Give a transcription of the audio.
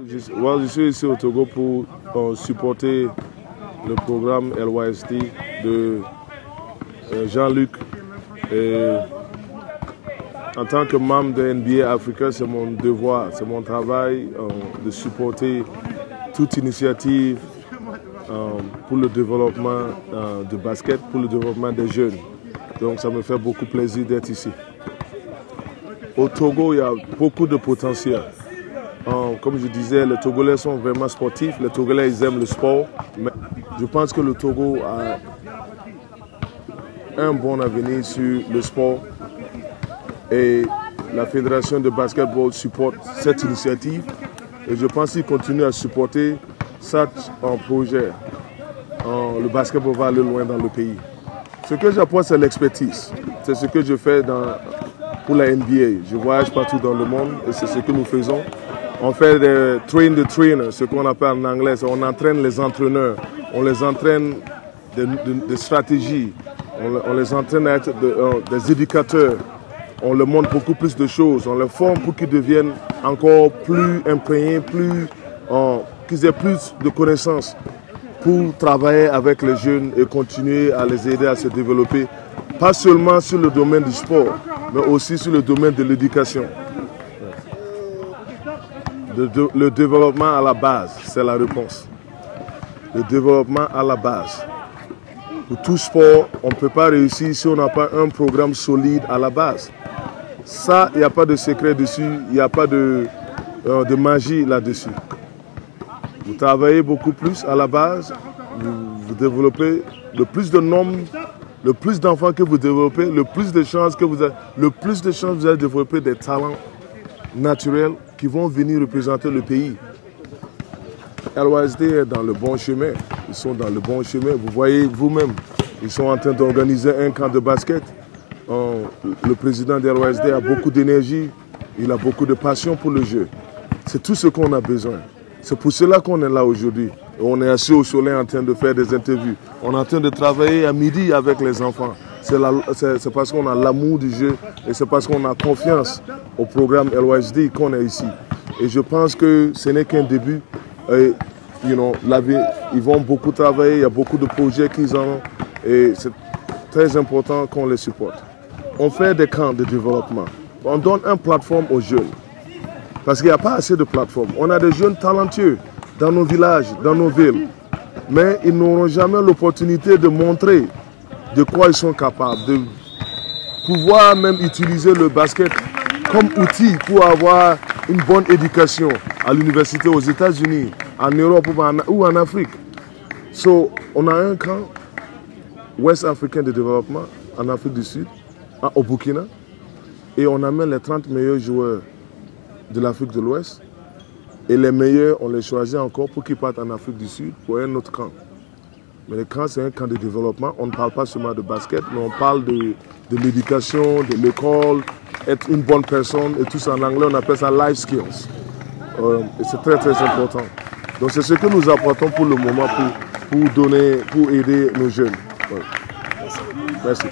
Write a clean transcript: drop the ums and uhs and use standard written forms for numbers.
Je suis ici au Togo pour supporter le programme LYSD de Jean-Luc. En tant que membre de NBA Africa, c'est mon devoir, c'est mon travail de supporter toute initiative pour le développement du basket, pour le développement des jeunes. Donc ça me fait beaucoup plaisir d'être ici. Au Togo, il y a beaucoup de potentiel. Comme je disais, les Togolais sont vraiment sportifs, les Togolais ils aiment le sport. Mais je pense que le Togo a un bon avenir sur le sport et la Fédération de basketball supporte cette initiative et je pense qu'il continue à supporter cet projet. Le basketball va aller loin dans le pays. Ce que j'apporte, c'est l'expertise. C'est ce que je fais pour la NBA. Je voyage partout dans le monde et c'est ce que nous faisons. On fait des train the trainer, ce qu'on appelle en anglais. On entraîne les entraîneurs, on les entraîne des stratégies, on les entraîne à être des éducateurs. On leur montre beaucoup plus de choses, on les forme pour qu'ils deviennent encore plus imprégnés, qu'ils aient plus de connaissances pour travailler avec les jeunes et continuer à les aider à se développer, pas seulement sur le domaine du sport, mais aussi sur le domaine de l'éducation. Le développement à la base, c'est la réponse. Le développement à la base. Pour tout sport, on ne peut pas réussir si on n'a pas un programme solide à la base. Ça, il n'y a pas de secret dessus, il n'y a pas de magie là-dessus. Vous travaillez beaucoup plus à la base, vous développez le plus de nombres, le plus d'enfants que vous développez, le plus de chances que vous avez de développer des talents naturels qui vont venir représenter le pays. LYSD est dans le bon chemin, ils sont dans le bon chemin, vous voyez vous-même, ils sont en train d'organiser un camp de basket. Le président de LYSD a beaucoup d'énergie, il a beaucoup de passion pour le jeu. C'est tout ce qu'on a besoin. C'est pour cela qu'on est là aujourd'hui. On est assis au soleil en train de faire des interviews. On est en train de travailler à midi avec les enfants. C'est parce qu'on a l'amour du jeu et c'est parce qu'on a confiance au programme LYSD qu'on est ici. Et je pense que ce n'est qu'un début. Ils vont beaucoup travailler, il y a beaucoup de projets qu'ils ont et c'est très important qu'on les supporte. On fait des camps de développement. On donne une plateforme aux jeunes. Parce qu'il n'y a pas assez de plateformes. On a des jeunes talentueux dans nos villages, dans nos villes. Mais ils n'auront jamais l'opportunité de montrer de quoi ils sont capables. De pouvoir même utiliser le basket comme outil pour avoir une bonne éducation à l'université aux États-Unis, en Europe ou en Afrique. On a un camp ouest africain de développement en Afrique du Sud, au Burkina, et on amène les 30 meilleurs joueurs de l'Afrique de l'Ouest, et les meilleurs, on les choisit encore pour qu'ils partent en Afrique du Sud pour un autre camp. Mais le camp, c'est un camp de développement. On ne parle pas seulement de basket, mais on parle de l'éducation, de l'école, être une bonne personne, et tout ça en anglais, on appelle ça life skills. Et c'est très très important. Donc c'est ce que nous apportons pour le moment pour aider nos jeunes. Ouais. Merci.